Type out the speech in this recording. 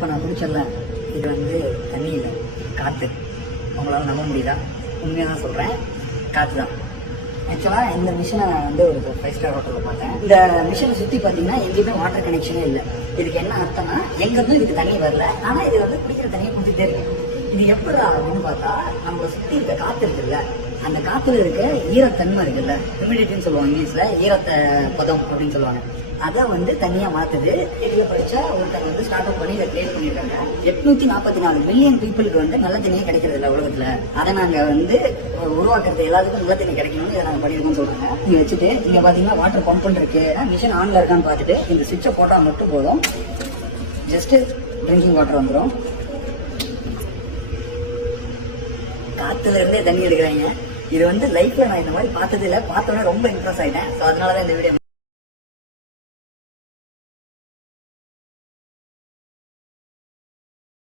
இப்போ நான் முடிச்சிடலாம் இது வந்து தண்ணி இல்லை காற்று உங்களால் நம்ப முடியுதா? உண்மையாக தான் சொல்கிறேன் காற்று தான் ஆக்சுவலாக இந்த மிஷினை நான் வந்து ஒரு ஃபைவ் ஸ்டார் ஹோட்டலில் பார்த்தேன். இந்த மிஷினை சுற்றி பார்த்தீங்கன்னா எங்கேயுமே வாட்டர் கனெக்ஷனே இல்லை. இதுக்கு என்ன அர்த்தம்னா எங்கேருந்தும் இதுக்கு தண்ணி வரல. ஆனால் இது வந்து குடிக்கிற தண்ணியை குடிச்சிட்டே இருக்கு. இது எப்படி அப்படின்னு பார்த்தா நம்மளை சுற்றி இருக்க காற்று இருக்குல்ல. அந்த காற்றுல இருக்க ஈரத்தன்மை இருக்குல்ல. ஹியூமிடிட்டின்னு சொல்லுவாங்க இங்கிலீஷில். ஈரத்த பதம் அப்படின்னு சொல்லுவாங்க. அதை வந்து தனியாக மாற்றுது இதில் படித்தா ஒருத்தர் வந்து ஸ்டார்ட் அப் பண்ணி இதை கிரியேட் பண்ணியிருக்காங்க எட்நூத்தி நாற்பத்தி நாலு மில்லியன் பீப்புளுக்கு வந்து நல்ல தண்ணியே கிடைக்கிறது இல்லை உலகத்தில். அதை நாங்கள் வந்து உருவாக்குறது எல்லாத்துக்கும் நல்ல தண்ணி கிடைக்கணும்னு இதை நாங்கள் பண்ணியிருக்கோம்னு சொல்கிறாங்க இங்கே வச்சுட்டு இங்கே பார்த்தீங்கன்னா வாட்டர் பம்ப்னு இருக்கு. மிஷின் ஆனில் இருக்கான்னு பார்த்துட்டு இந்த சுவிட்சை போட்டால் மட்டும் போதும். ஜஸ்ட்டு ட்ரிங்கிங் வாட்டர் வந்துடும் காத்துல இருந்தே தண்ணி எடுக்கிறாங்க. இது வந்து லைஃப்ல நான் இந்த மாதிரி பார்த்தது இல்லை. பார்த்தோன்னே ரொம்ப இம்ப்ரெஸ் ஆயிட்டேன். ஸோ அதனால தான் இந்த வீடியோ